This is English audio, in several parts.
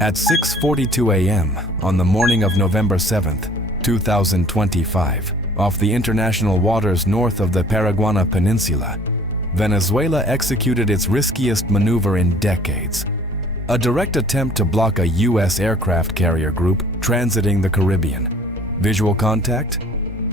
At 6:42 a.m. on the morning of November 7, 2025, off the international waters north of the Paraguana Peninsula, Venezuela executed its riskiest maneuver in decades. A direct attempt to block a U.S. aircraft carrier group transiting the Caribbean. Visual contact,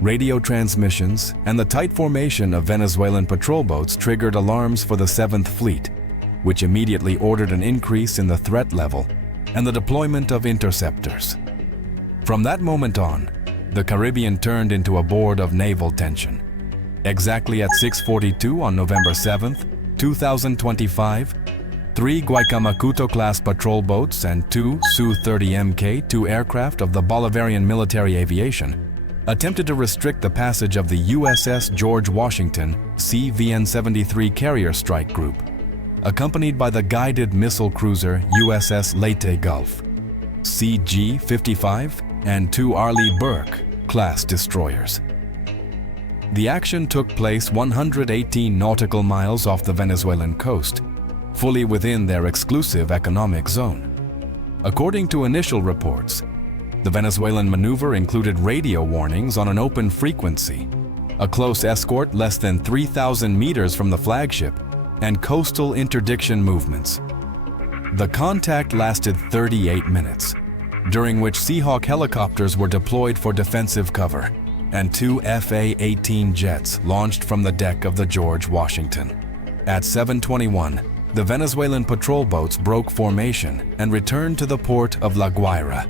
radio transmissions, and the tight formation of Venezuelan patrol boats triggered alarms for the 7th Fleet, which immediately ordered an increase in the threat level and the deployment of interceptors. From that moment on, the Caribbean turned into a board of naval tension. Exactly at 6:42 on November 7, 2025, 3 Guaycamacuto-class patrol boats and 2 Su-30 Mk-2 aircraft of the Bolivarian Military Aviation attempted to restrict the passage of the USS George Washington CVN-73 carrier strike group, accompanied by the guided missile cruiser USS Leyte Gulf, CG-55, and 2 Arleigh Burke-class destroyers. The action took place 118 nautical miles off the Venezuelan coast, fully within their exclusive economic zone. According to initial reports, the Venezuelan maneuver included radio warnings on an open frequency, a close escort less than 3,000 meters from the flagship, and coastal interdiction movements. The contact lasted 38 minutes, during which Seahawk helicopters were deployed for defensive cover, and 2 FA-18 jets launched from the deck of the George Washington. At 7:21, the Venezuelan patrol boats broke formation and returned to the port of La Guaira,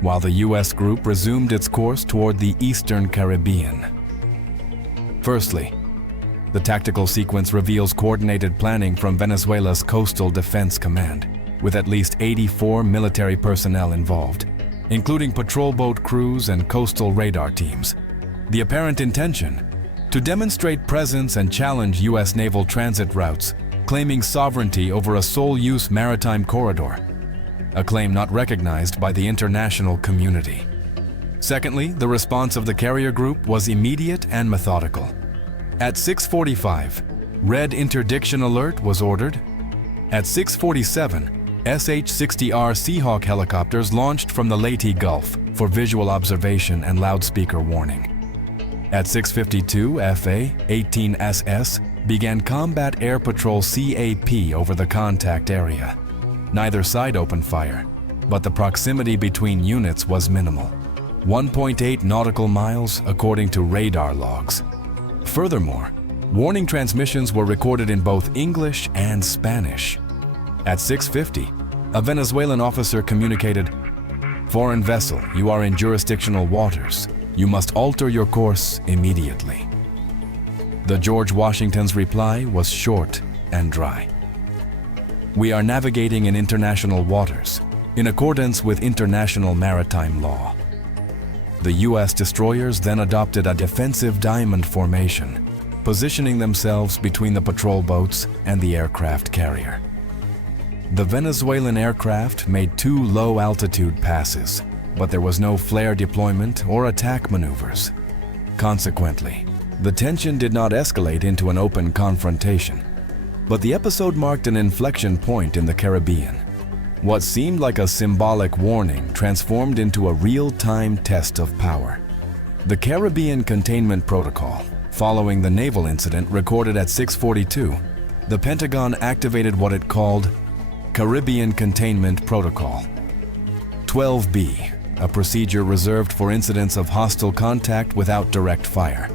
while the U.S. group resumed its course toward the eastern Caribbean. Firstly, the tactical sequence reveals coordinated planning from Venezuela's Coastal Defense Command, with at least 84 military personnel involved, including patrol boat crews and coastal radar teams. The apparent intention: to demonstrate presence and challenge U.S. naval transit routes, claiming sovereignty over a sole-use maritime corridor, a claim not recognized by the international community. Secondly, the response of the carrier group was immediate and methodical. At 6:45, red interdiction alert was ordered. At 6:47, SH-60R Seahawk helicopters launched from the Leyte Gulf for visual observation and loudspeaker warning. At 6:52, FA-18SS began Combat Air Patrol CAP over the contact area. Neither side opened fire, but the proximity between units was minimal, 1.8 nautical miles according to radar logs. Furthermore, warning transmissions were recorded in both English and Spanish. At 6:50, a Venezuelan officer communicated, "Foreign vessel, you are in jurisdictional waters. You must alter your course immediately." The George Washington's reply was short and dry. "We are navigating in international waters, in accordance with international maritime law." The U.S. destroyers then adopted a defensive diamond formation, positioning themselves between the patrol boats and the aircraft carrier. The Venezuelan aircraft made 2 low-altitude passes, but there was no flare deployment or attack maneuvers. Consequently, the tension did not escalate into an open confrontation, but the episode marked an inflection point in the Caribbean. What seemed like a symbolic warning transformed into a real-time test of power. The Caribbean Containment Protocol, following the naval incident recorded at 6:42, the Pentagon activated what it called Caribbean Containment Protocol. 12B, a procedure reserved for incidents of hostile contact without direct fire.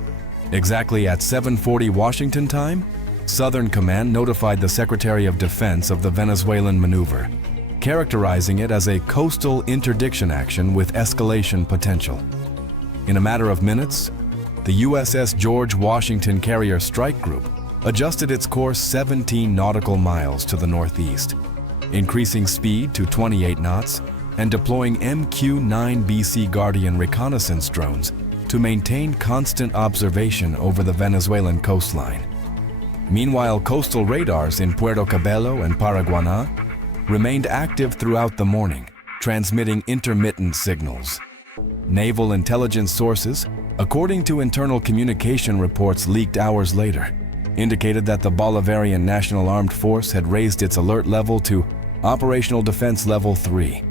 Exactly at 7:40 Washington time, Southern Command notified the Secretary of Defense of the Venezuelan maneuver, characterizing it as a coastal interdiction action with escalation potential. In a matter of minutes, the USS George Washington Carrier Strike Group adjusted its course 17 nautical miles to the northeast, increasing speed to 28 knots and deploying MQ-9BC Guardian reconnaissance drones to maintain constant observation over the Venezuelan coastline. Meanwhile, coastal radars in Puerto Cabello and Paraguana remained active throughout the morning, transmitting intermittent signals. Naval intelligence sources, according to internal communication reports leaked hours later, indicated that the Bolivarian National Armed Force had raised its alert level to Operational Defense Level 3,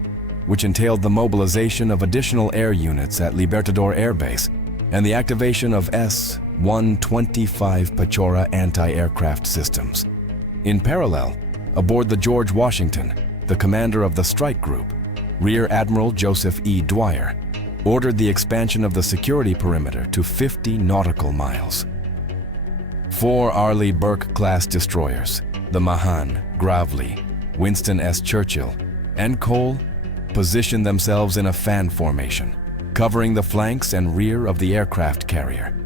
which entailed the mobilization of additional air units at Libertador Air Base and the activation of S-125 Pechora anti-aircraft systems. In parallel, aboard the George Washington, the commander of the strike group, Rear Admiral Joseph E. Dwyer, ordered the expansion of the security perimeter to 50 nautical miles. 4 Arleigh Burke-class destroyers, the Mahan, Gravely, Winston S. Churchill, and Cole, positioned themselves in a fan formation, covering the flanks and rear of the aircraft carrier.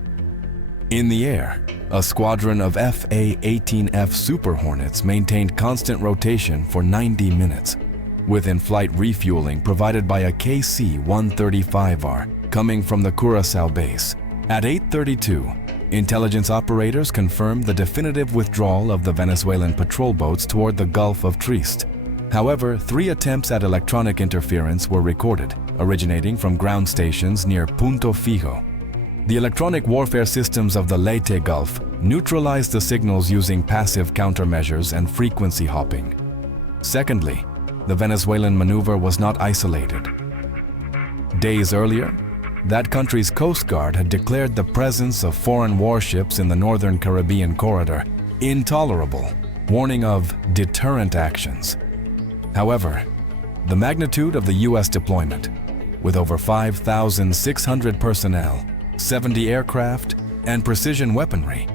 In the air, a squadron of FA-18F Super Hornets maintained constant rotation for 90 minutes, with in-flight refueling provided by a KC-135R coming from the Curaçao base. At 8:32, intelligence operators confirmed the definitive withdrawal of the Venezuelan patrol boats toward the Gulf of Trieste. However, 3 attempts at electronic interference were recorded, originating from ground stations near Punto Fijo. The electronic warfare systems of the Leyte Gulf neutralized the signals using passive countermeasures and frequency hopping. Secondly, the Venezuelan maneuver was not isolated. Days earlier, that country's Coast Guard had declared the presence of foreign warships in the Northern Caribbean corridor intolerable, warning of deterrent actions. However, the magnitude of the U.S. deployment, with over 5,600 personnel, 70 aircraft, and precision weaponry,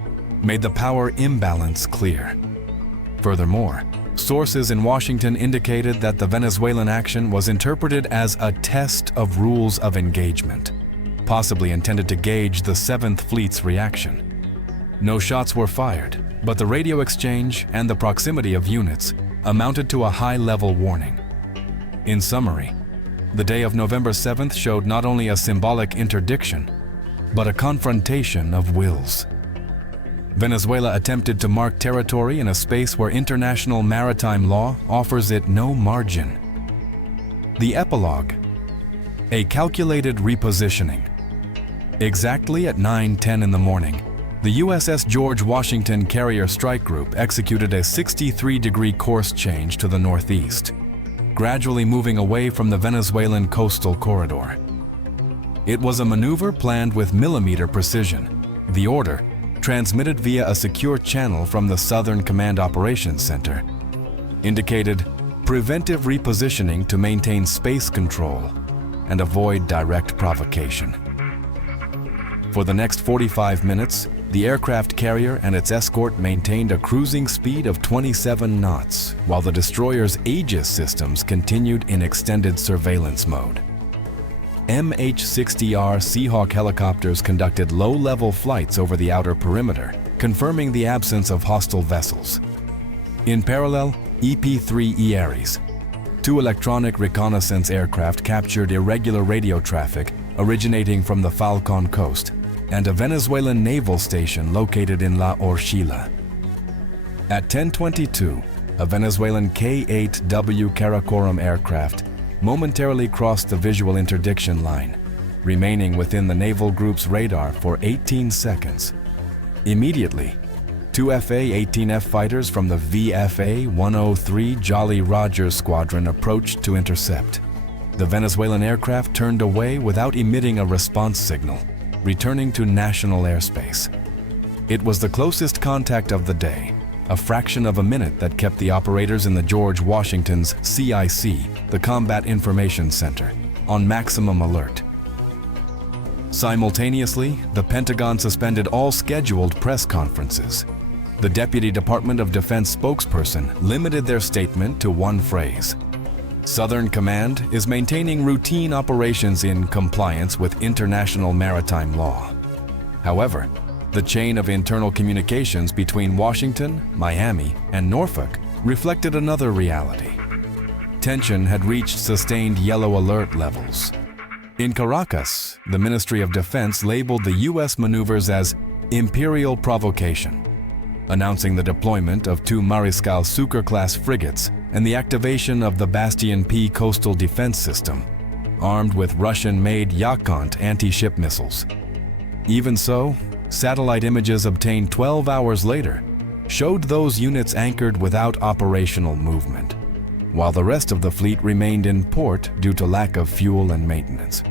made the power imbalance clear. Furthermore, sources in Washington indicated that the Venezuelan action was interpreted as a test of rules of engagement, possibly intended to gauge the 7th Fleet's reaction. No shots were fired, but the radio exchange and the proximity of units amounted to a high-level warning. In summary, the day of November 7th showed not only a symbolic interdiction, but a confrontation of wills. Venezuela attempted to mark territory in a space where international maritime law offers it no margin. The epilogue: a calculated repositioning. Exactly at 9:10 in the morning, the USS George Washington Carrier Strike Group executed a 63-degree course change to the northeast, gradually moving away from the Venezuelan coastal corridor. It was a maneuver planned with millimeter precision. The order, transmitted via a secure channel from the Southern Command Operations Center, indicated preventive repositioning to maintain space control and avoid direct provocation. For the next 45 minutes, the aircraft carrier and its escort maintained a cruising speed of 27 knots, while the destroyer's Aegis systems continued in extended surveillance mode. MH-60R Seahawk helicopters conducted low-level flights over the outer perimeter, confirming the absence of hostile vessels. In parallel, EP-3E Ares, 2 electronic reconnaissance aircraft captured irregular radio traffic originating from the Falcon coast and a Venezuelan naval station located in La Orchila. At 10:22, a Venezuelan K-8W Karakorum aircraft momentarily crossed the visual interdiction line, remaining within the naval group's radar for 18 seconds. Immediately, 2 FA-18F fighters from the VFA-103 Jolly Roger squadron approached to intercept. The Venezuelan aircraft turned away without emitting a response signal, returning to national airspace. It was the closest contact of the day, a fraction of a minute that kept the operators in the George Washington's CIC, the Combat Information Center, on maximum alert. Simultaneously, the Pentagon suspended all scheduled press conferences. The Deputy Department of Defense spokesperson limited their statement to one phrase: Southern Command is maintaining routine operations in compliance with international maritime law. However, the chain of internal communications between Washington, Miami, and Norfolk reflected another reality. Tension had reached sustained yellow alert levels. In Caracas, the Ministry of Defense labeled the U.S. maneuvers as imperial provocation, announcing the deployment of 2 Mariscal Sucre-class frigates and the activation of the Bastion P coastal defense system, armed with Russian-made Yakont anti-ship missiles. Even so, satellite images obtained 12 hours later showed those units anchored without operational movement. while the rest of the fleet remained in port due to lack of fuel and maintenance.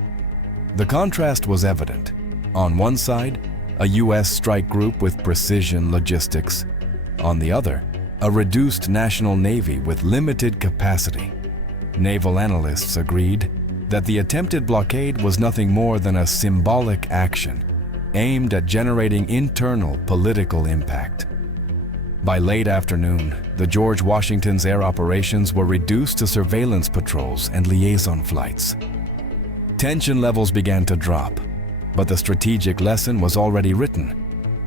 The contrast was evident. On one side, a U.S. strike group with precision logistics. On the other, a reduced national navy with limited capacity. Naval analysts agreed that the attempted blockade was nothing more than a symbolic action aimed at generating internal political impact. By late afternoon, the George Washington's air operations were reduced to surveillance patrols and liaison flights. Tension levels began to drop, but the strategic lesson was already written.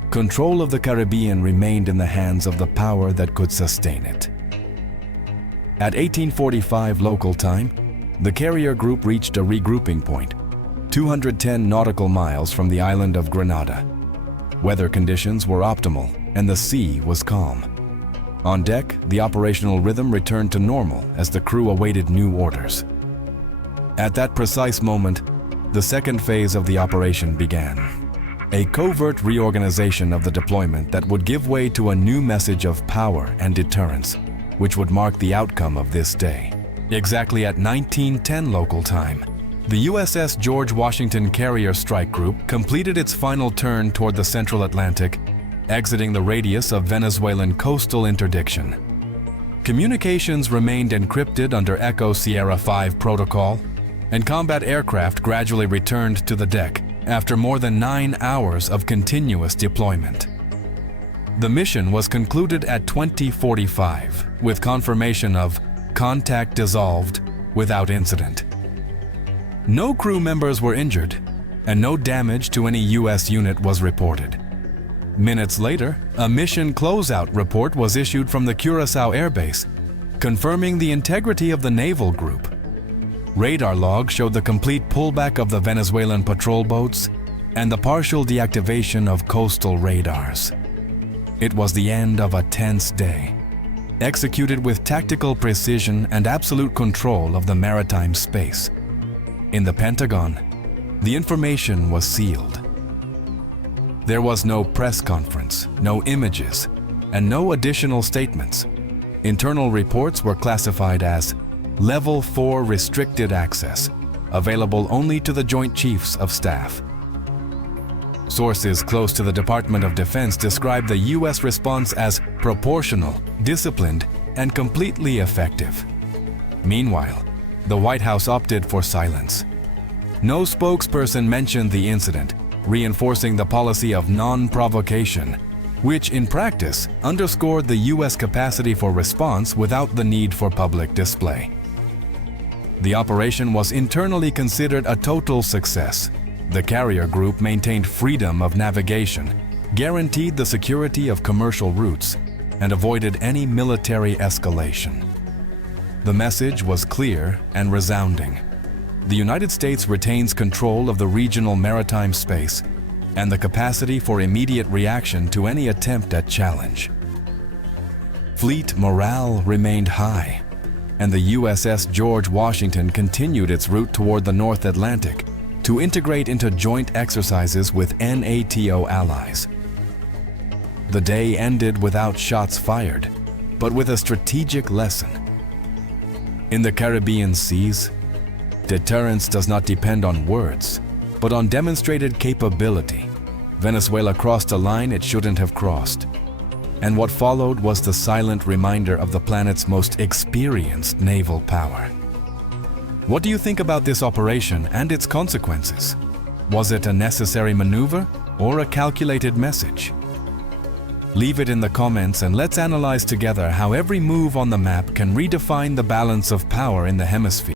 Control of the Caribbean remained in the hands of the power that could sustain it. At 1845 local time, the carrier group reached a regrouping point, 210 nautical miles from the island of Grenada. Weather conditions were optimal and the sea was calm. On deck, the operational rhythm returned to normal as the crew awaited new orders. At that precise moment, the second phase of the operation began. A covert reorganization of the deployment that would give way to a new message of power and deterrence, which would mark the outcome of this day. Exactly at 1910 local time, the USS George Washington Carrier Strike Group completed its final turn toward the Central Atlantic, exiting the radius of Venezuelan coastal interdiction. Communications remained encrypted under Echo Sierra 5 protocol, and combat aircraft gradually returned to the deck after more than 9 hours of continuous deployment. The mission was concluded at 2045 with confirmation of contact dissolved without incident. No crew members were injured, and no damage to any U.S. unit was reported. Minutes later, a mission closeout report was issued from the Curaçao Air Base, confirming the integrity of the naval group. Radar logs showed the complete pullback of the Venezuelan patrol boats and the partial deactivation of coastal radars. It was the end of a tense day, executed with tactical precision and absolute control of the maritime space. In the Pentagon, the information was sealed. There was no press conference, no images, and no additional statements. Internal reports were classified as Level 4 restricted access, available only to the Joint Chiefs of Staff. Sources close to the Department of Defense described the U.S. response as proportional, disciplined, and completely effective. Meanwhile, the White House opted for silence. No spokesperson mentioned the incident, reinforcing the policy of non-provocation, which in practice underscored the U.S. capacity for response without the need for public display. The operation was internally considered a total success. The carrier group maintained freedom of navigation, guaranteed the security of commercial routes, and avoided any military escalation. The message was clear and resounding. The United States retains control of the regional maritime space and the capacity for immediate reaction to any attempt at challenge. Fleet morale remained high, and the USS George Washington continued its route toward the North Atlantic to integrate into joint exercises with NATO allies. The day ended without shots fired, but with a strategic lesson. In the Caribbean seas, deterrence does not depend on words, but on demonstrated capability. Venezuela crossed a line it shouldn't have crossed, and what followed was the silent reminder of the planet's most experienced naval power. What do you think about this operation and its consequences? Was it a necessary maneuver or a calculated message? Leave it in the comments and let's analyze together how every move on the map can redefine the balance of power in the hemisphere.